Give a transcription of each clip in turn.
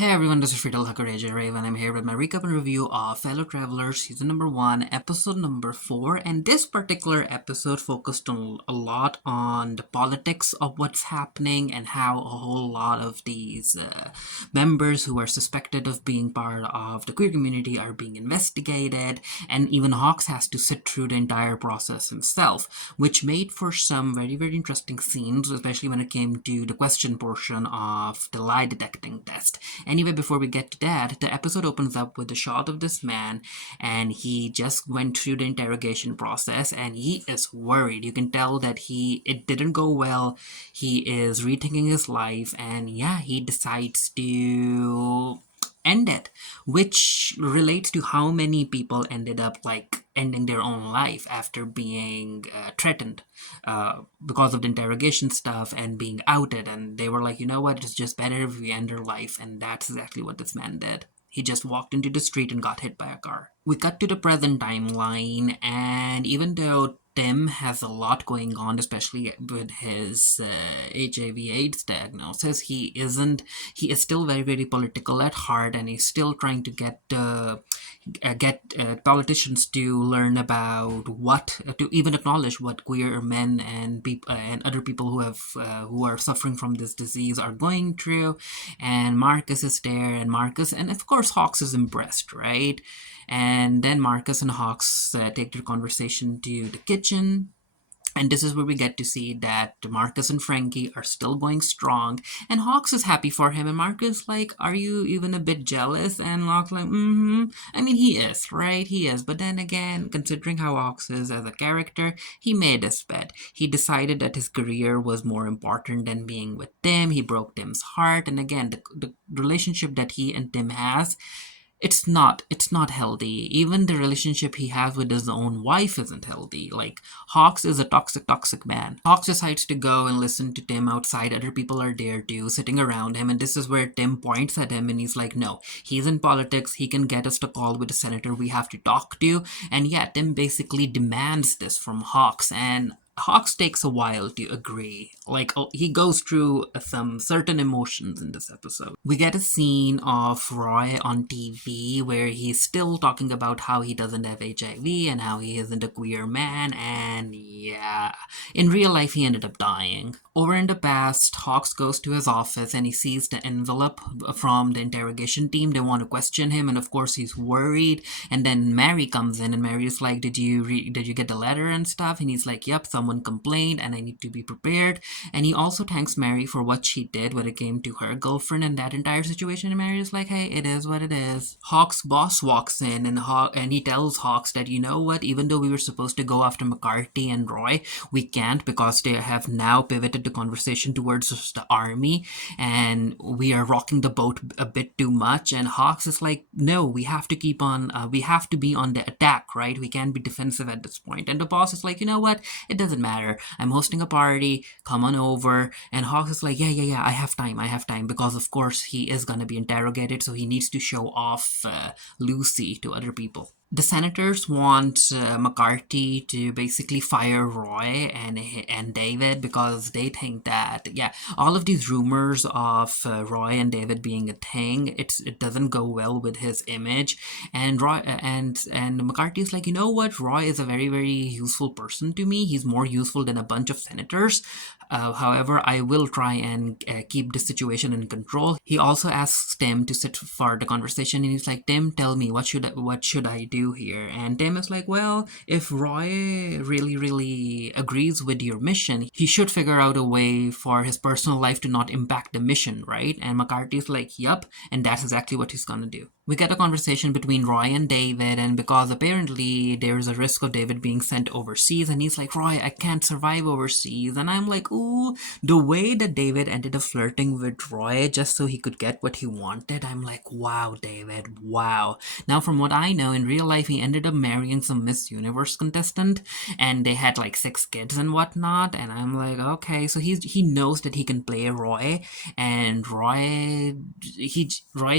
Hey everyone, this is Friedel Hakaraj Raven. I'm here with my recap and review of Fellow Travelers Season number 1, Episode number 4. And this particular episode focused a lot on the politics of what's happening and how a whole lot of these members who are suspected of being part of the queer community are being investigated. And even Hawks has to sit through the entire process himself, which made for some very, very interesting scenes, especially when it came to the question portion of the lie detecting test. Anyway, before we get to that, the episode opens up with a shot of this man, and he just went through the interrogation process, and he is worried. You can tell that it didn't go well. He is rethinking his life, and yeah, he decides to end it, which relates to how many people ended up like ending their own life after being threatened because of the interrogation stuff and being outed. And they were like, you know what, it's just better if we end our life. And that's exactly what this man did. He just walked into the street and got hit by a car. We cut to the present timeline, and even though Tim has a lot going on, especially with his HIV/AIDS diagnosis. He is still very, very political at heart, and he's still trying to get politicians to learn about to even acknowledge what queer men and people and other people who are suffering from this disease are going through. And Marcus is there, and Marcus, and of course Hawks is impressed, right? And then Marcus and Hawks take their conversation to the kitchen. And this is where we get to see that Marcus and Frankie are still going strong, and Hawks is happy for him. And Marcus like, "Are you even a bit jealous?" And Hawks like, "Mm-hmm." I mean, he is, right? He is. But then again, considering how Hawks is as a character, he made his bet. He decided that his career was more important than being with Tim. He broke Tim's heart, and again, the relationship that he and Tim has, it's not healthy. Even the relationship he has with his own wife isn't healthy. Like, Hawks is a toxic man. Hawks decides to go and listen to Tim outside. Other people are there too, sitting around him, and this is where Tim points at him and he's like, no, he's in politics, he can get us to call with the senator we have to talk to. And yeah, Tim basically demands this from Hawks, and Hawks takes a while to agree. Like, he goes through some certain emotions in this episode. We get a scene of Roy on TV where he's still talking about how he doesn't have HIV and how he isn't a queer man, and yeah, in real life he ended up dying. Over in the past, Hawks goes to his office and he sees the envelope from the interrogation team. They want to question him, and of course he's worried. And then Mary comes in, and Mary is like, "Did you get the letter and stuff?" And he's like, "Yep, someone complained, and I need to be prepared." And he also thanks Mary for what she did when it came to her girlfriend and that entire situation. And Mary is like, "Hey, it is what it is." Hawks' boss walks in, and he tells Hawks that, you know what, even though we were supposed to go after McCarthy and Roy, we can't because they have now pivoted the conversation towards the army, and we are rocking the boat a bit too much. And Hawks is like, no, we have to keep on, we have to be on the attack, right? We can't be defensive at this point. And the boss is like, you know what? It doesn't matter. I'm hosting a party. Come on over. And Hawks is like, yeah, I have time, because of course he is gonna be interrogated, so he needs to show off Lucy to other people. The senators want McCarthy to basically fire Roy and David, because they think that, yeah, all of these rumors of Roy and David being a thing, it doesn't go well with his image. And Roy and McCarthy's like, you know what, Roy is a very, very useful person to me. He's more useful than a bunch of senators. However, I will try and keep the situation in control. He also asks Tim to sit for the conversation, and he's like, Tim, tell me, what should I do here? And Tim is like, well, if Roy really, really agrees with your mission, he should figure out a way for his personal life to not impact the mission, right? And McCarthy's like, yup, and that's exactly what he's gonna do. We get a conversation between Roy and David, and because apparently there's a risk of David being sent overseas, and he's like, Roy, I can't survive overseas. And I'm like, ooh, the way that David ended up flirting with Roy just so he could get what he wanted, I'm like, wow, David, wow. Now, from what I know, in real life, he ended up marrying some Miss Universe contestant, and they had like 6 kids and whatnot, and I'm like, okay, so he knows that he can play Roy, and Roy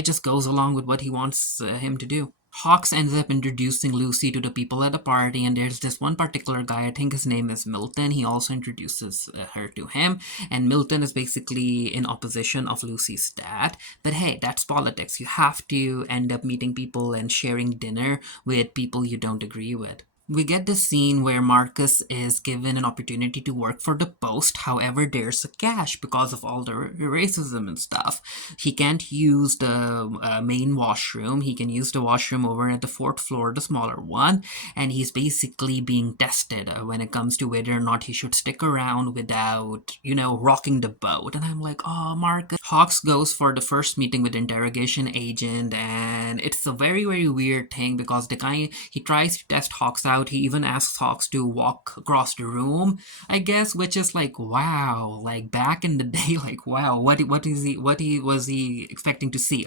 just goes along with what he wants him to do. Hawks ends up introducing Lucy to the people at the party, and there's this one particular guy, I think his name is Milton. He also introduces her to him, and Milton is basically in opposition of Lucy's dad. But hey, that's politics. You have to end up meeting people and sharing dinner with people you don't agree with. We get the scene where Marcus is given an opportunity to work for the post. However, there's a catch because of all the racism and stuff. He can't use the main washroom. He can use the washroom over at the fourth floor, the smaller one. And he's basically being tested when it comes to whether or not he should stick around without, rocking the boat. And I'm like, oh, Marcus. Hawks goes for the first meeting with the interrogation agent, and it's a very, very weird thing because the guy, he tries to test Hawks out. He even asks Hawks to walk across the room, I guess, which is like, wow, like back in the day, like, wow, what was he expecting to see?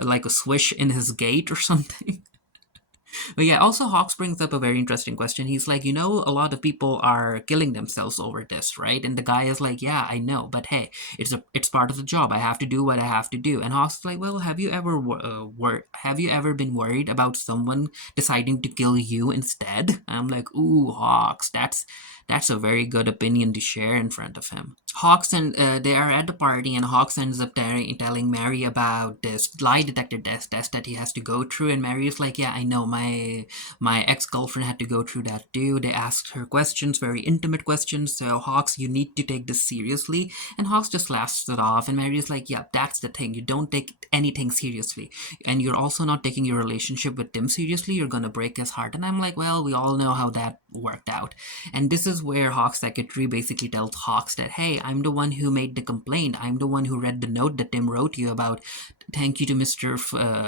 Like a swish in his gate or something? But yeah, also Hawks brings up a very interesting question. He's like, a lot of people are killing themselves over this, right? And the guy is like, yeah, I know, but hey, it's part of the job. I have to do what I have to do. And Hawks is like, well, have you ever been worried about someone deciding to kill you instead? I'm like, ooh, Hawks, that's a very good opinion to share in front of him. Hawks and they are at the party, and Hawks ends up telling Mary about this lie detector test that he has to go through, and Mary is like, "Yeah, I know. My ex girlfriend had to go through that too. They asked her questions, very intimate questions. So Hawks, you need to take this seriously." And Hawks just laughs it off, and Mary is like, "Yeah, that's the thing. You don't take anything seriously, and you're also not taking your relationship with Tim seriously. You're gonna break his heart." And I'm like, "Well, we all know how that worked out." And this is where Hawk's secretary basically tells Hawks that, hey, I'm the one who made the complaint. I'm the one who read the note that Tim wrote you about. Thank you to Mr.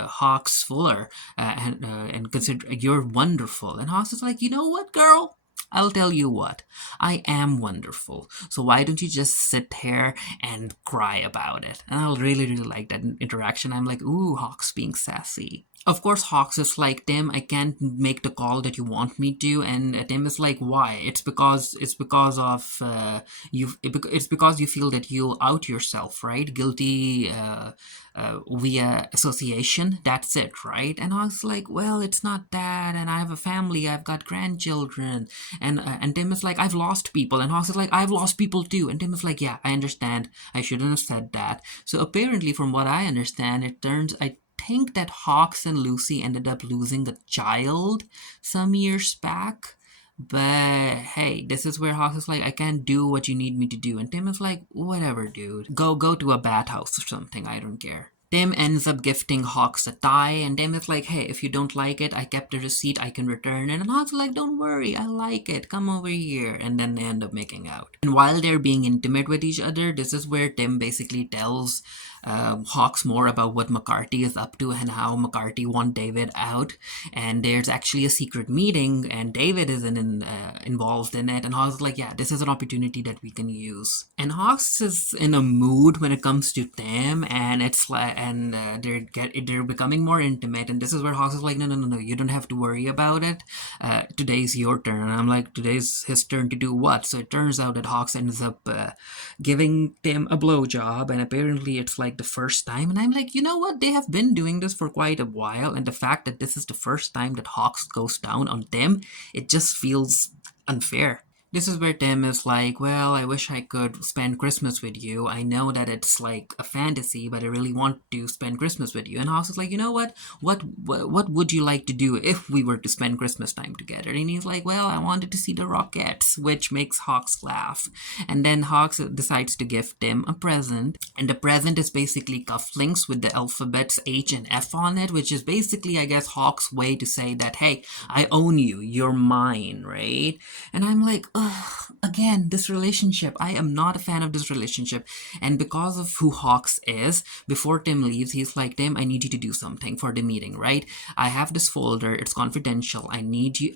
Hawks Fuller, and consider you're wonderful. And Hawks is like, you know what, girl? I'll tell you what, I am wonderful. So why don't you just sit here and cry about it? And I'll really, really like that interaction. I'm like, ooh, Hawks being sassy. Of course, Hawks is like, Tim, I can't make the call that you want me to, and Tim is like, why? It's because of it's because you feel that you'll out yourself, right? Guilty via association. That's it, right? And I was like, well, it's not that, and I have a family, I've got grandchildren, and Tim is like, I've lost people, and Hawks is like, I've lost people too, and Tim is like, yeah, I understand, I shouldn't have said that. So apparently, from what I understand, I think that Hawks and Lucy ended up losing a child some years back. But hey, this is where Hawks is like, I can't do what you need me to do. And Tim is like, whatever, dude. Go to a bathhouse or something. I don't care. Tim ends up gifting Hawks a tie, and Tim is like, hey, if you don't like it, I kept the receipt, I can return it. And Hawks is like, don't worry, I like it, come over here. And then they end up making out. And while they're being intimate with each other, this is where Tim basically tells Hawks more about what McCarthy is up to and how McCarthy want David out. And there's actually a secret meeting, and David is involved in it. And Hawks is like, yeah, this is an opportunity that we can use. And Hawks is in a mood when it comes to Tim, and it's like, and they're becoming more intimate. And this is where Hawks is like, no, no, no, no, you don't have to worry about it. Today's your turn. And I'm like, today's his turn to do what? So it turns out that Hawks ends up giving Tim a blowjob, and apparently it's like the first time. And I'm like, you know what? They have been doing this for quite a while, and the fact that this is the first time that Hawks goes down on Tim, it just feels unfair. This is where Tim is like, well, I wish I could spend Christmas with you. I know that it's like a fantasy, but I really want to spend Christmas with you. And Hawks is like, you know what? What would you like to do if we were to spend Christmas time together? And he's like, well, I wanted to see the Rockettes, which makes Hawks laugh. And then Hawks decides to give Tim a present. And the present is basically cufflinks with the alphabets H and F on it, which is basically, I guess, Hawks' way to say that, hey, I own you. You're mine, right? And I'm like, ugh, again, this relationship. I am not a fan of this relationship. And because of who Hawks is, before Tim leaves, he's like, Tim, I need you to do something for the meeting, right? I have this folder. It's confidential. I need you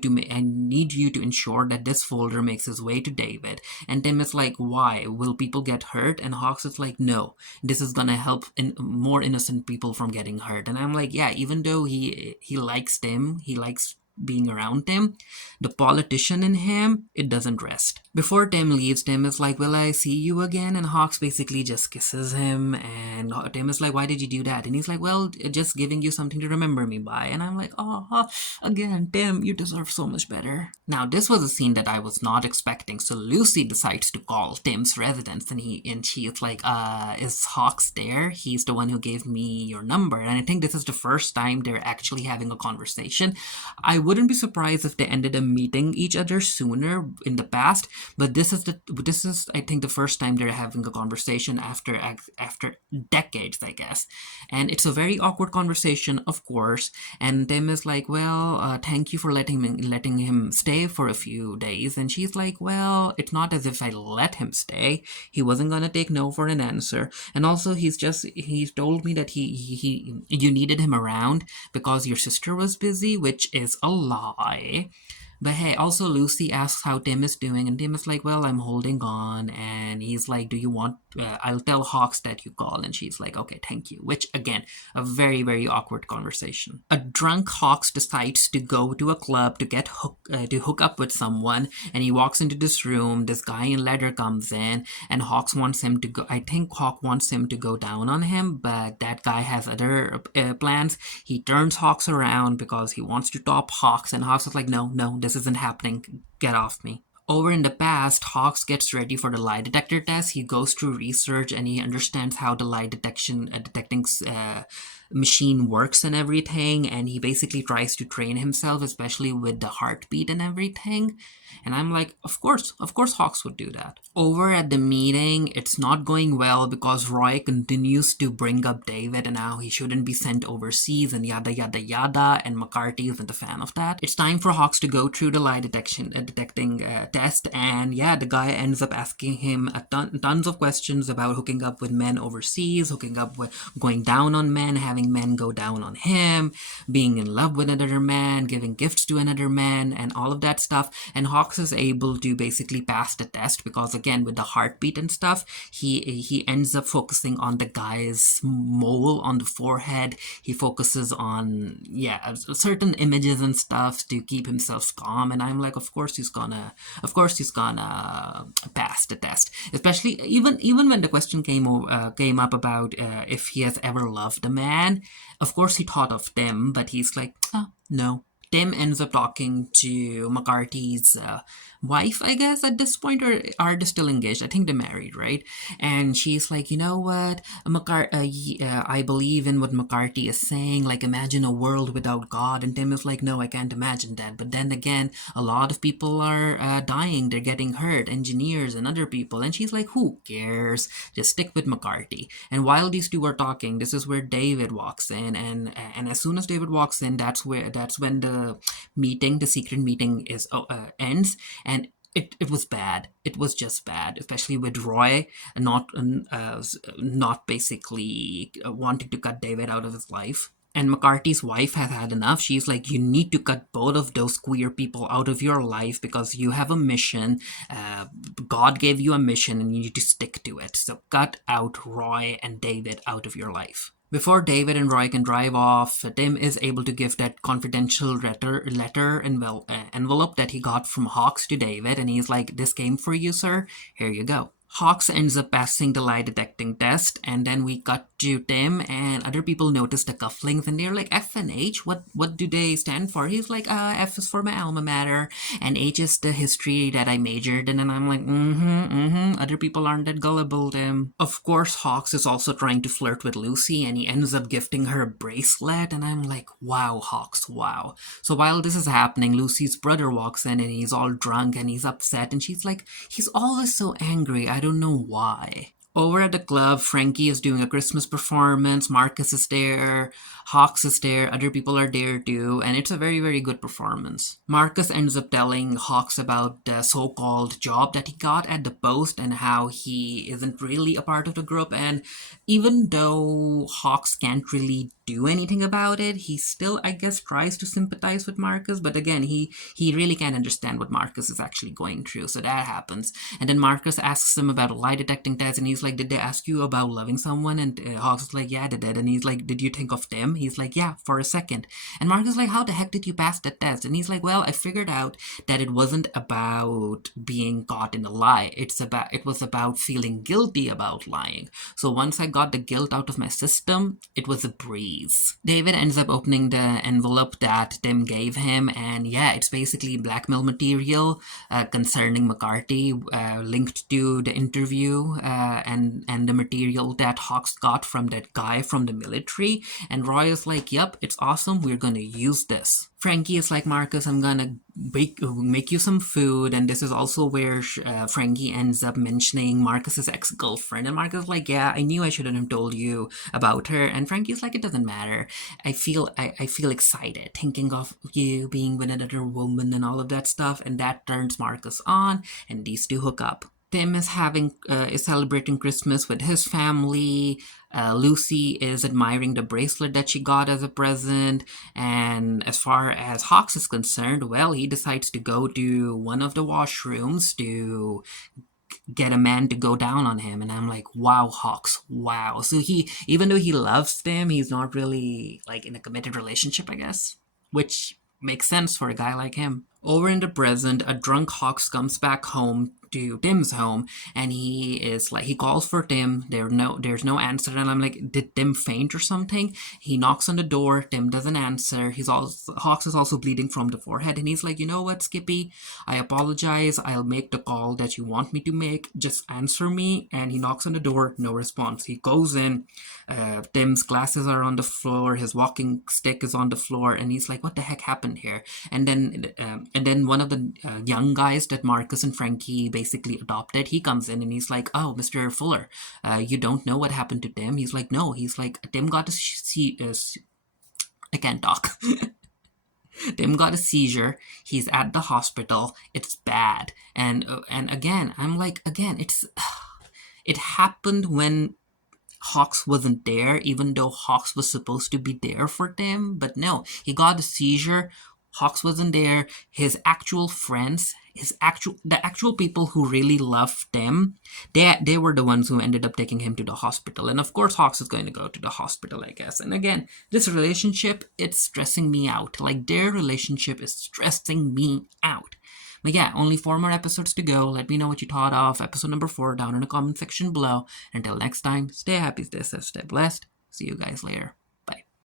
to ensure that this folder makes its way to David. And Tim is like, why? Will people get hurt? And Hawks is like, no, this is gonna help more innocent people from getting hurt. And I'm like, yeah, even though he likes Tim, he likes being around Tim. The politician in him, it doesn't rest. Before Tim leaves, Tim is like, "Will I see you again?" And Hawks basically just kisses him. And Tim is like, "Why did you do that?" And he's like, "Well, just giving you something to remember me by." And I'm like, "Oh, again, Tim, you deserve so much better." Now, this was a scene that I was not expecting. So Lucy decides to call Tim's residence, and she is like, "Is Hawks there? He's the one who gave me your number." And I think this is the first time they're actually having a conversation. I wouldn't be surprised if they ended up meeting each other sooner in the past, but this is I think the first time they're having a conversation after decades, I guess. And it's a very awkward conversation, of course. And Tim is like, "Well, thank you for letting him stay for a few days." And she's like, "Well, it's not as if I let him stay. He wasn't gonna take no for an answer. And also, he's told me that he you needed him around because your sister was busy," which is a lie. But hey, also Lucy asks how Tim is doing, and Tim is like, "Well, I'm holding on." And he's like, "Do you want? I'll tell Hawks that you call." And she's like, "Okay, thank you." Which again, a very very awkward conversation. A drunk Hawks decides to go to a club to hook up with someone, and he walks into this room. This guy in leather comes in, and Hawks wants him to go. I think Hawk wants him to go down on him, but that guy has other plans. He turns Hawks around because he wants to top Hawks, and Hawks is like, "No, no, this isn't happening. Get off me." Over in the past, Hawks gets ready for the lie detector test. He goes through research and he understands how the lie detecting machine works and everything. And he basically tries to train himself, especially with the heartbeat and everything. And I'm like, of course, Hawks would do that. Over at the meeting, it's not going well because Roy continues to bring up David and how he shouldn't be sent overseas and yada yada yada. And McCarthy isn't a fan of that. It's time for Hawks to go through the lie detecting test, and yeah, the guy ends up asking him tons of questions about hooking up with men overseas, hooking up with going down on men, having men go down on him, being in love with another man, giving gifts to another man, and all of that stuff. And Hawks is able to basically pass the test because again, with the heartbeat and stuff, he ends up focusing on the guy's mole on the forehead. He focuses on certain images and stuff to keep himself calm. And I'm like, of course he's gonna pass the test. Especially even when the question came up about if he has ever loved a man. Of course he thought of Tim, but he's like, "Oh, no." Tim ends up talking to McCarthy's wife, I guess, at this point, or are they still engaged? I think they're married, right? And she's like, "You know what, I believe in what McCarthy is saying. Like, imagine a world without God." And Tim is like, "No, I can't imagine that. But then again, a lot of people are dying. They're getting hurt, engineers and other people." And she's like, "Who cares? Just stick with McCarthy." And while these two are talking, this is where David walks in, and as soon as David walks in, that's when the secret meeting ends. And it was bad. It was just bad, especially with Roy not basically wanting to cut David out of his life. And McCarthy's wife has had enough. She's like, "You need to cut both of those queer people out of your life because you have a mission. God gave you a mission and you need to stick to it. So cut out Roy and David out of your life." Before David and Roy can drive off, Tim is able to give that confidential letter envelope that he got from Hawks to David, and he's like, "This came for you, sir. Here you go." Hawks ends up passing the lie detecting test, and then we cut to Tim, and other people notice the cufflinks, and they're like, "F and H? What do they stand for?" He's like, F is for my alma mater, and H is the history that I majored in," and I'm like, other people aren't that gullible, Tim. Of course, Hawks is also trying to flirt with Lucy, and he ends up gifting her a bracelet, and I'm like, wow, Hawks, wow. So while this is happening, Lucy's brother walks in, and he's all drunk, and he's upset, and she's like, "He's always so angry. I don't know why." Over at the club, Frankie is doing a Christmas performance. Marcus is there. Hawks is there. Other people are there too. And it's a very, very good performance. Marcus ends up telling Hawks about the so-called job that he got at the Post and how he isn't really a part of the group. And even though Hawks can't really do anything about it. He still, I guess, tries to sympathize with Marcus, but again, he really can't understand what Marcus is actually going through. So that happens, and then Marcus asks him about a lie detecting test, and he's like, "Did they ask you about loving someone?" And Hawks is like, "Yeah, they did." And he's like, "Did you think of them?" He's like, "Yeah, for a second." And Marcus is like, "How the heck did you pass that test?" And he's like, "Well, I figured out that it wasn't about being caught in a lie. It was about feeling guilty about lying. So once I got the guilt out of my system, it was a breeze." David ends up opening the envelope that Tim gave him, and yeah, it's basically blackmail material concerning McCarthy, linked to the interview and the material that Hawks got from that guy from the military. And Roy is like, "Yep, it's awesome. We're gonna use this." Frankie is like, "Marcus, I'm gonna make you some food." And this is also where Frankie ends up mentioning Marcus's ex-girlfriend. And Marcus is like, "Yeah, I knew I shouldn't have told you about her." And Frankie's like, "It doesn't matter. I feel excited thinking of you being with another woman and all of that stuff." And that turns Marcus on, and these two hook up. Tim is celebrating Christmas with his family. Lucy is admiring the bracelet that she got as a present, and as far as Hawks is concerned, well, he decides to go to one of the washrooms to get a man to go down on him. And I'm like, "Wow, Hawks, wow." So he, even though he loves them, he's not really like in a committed relationship, I guess, which makes sense for a guy like him. Over in the present, a drunk Hawks comes back home to Tim's home, and he calls for Tim. There's no answer, and I'm like, "Did Tim faint or something?" He knocks on the door. Tim doesn't answer. Hawks is also bleeding from the forehead, and he's like, "You know what, Skippy? I apologize. I'll make the call that you want me to make. Just answer me." And he knocks on the door. No response. He goes in. Tim's glasses are on the floor. His walking stick is on the floor, and he's like, "What the heck happened here?" And then one of the young guys that Marcus and Frankie basically adopted, he comes in and he's like, "Oh, Mr. Fuller, you don't know what happened to Tim?" He's like, "No." He's like, "Tim got a I can't talk." Tim got a seizure. He's at the hospital. It's bad. And again, I'm like, again, it happened when Hawks wasn't there, even though Hawks was supposed to be there for Tim. But no, he got a seizure. Hawks wasn't there. His actual friends, the actual people who really loved Tim, they were the ones who ended up taking him to the hospital. And of course, Hawks is going to go to the hospital, I guess. And again, this relationship, it's stressing me out. Like, their relationship is stressing me out. But yeah, only 4 more episodes to go. Let me know what you thought of episode number 4 down in the comment section below. Until next time, stay happy, stay safe, stay blessed. See you guys later.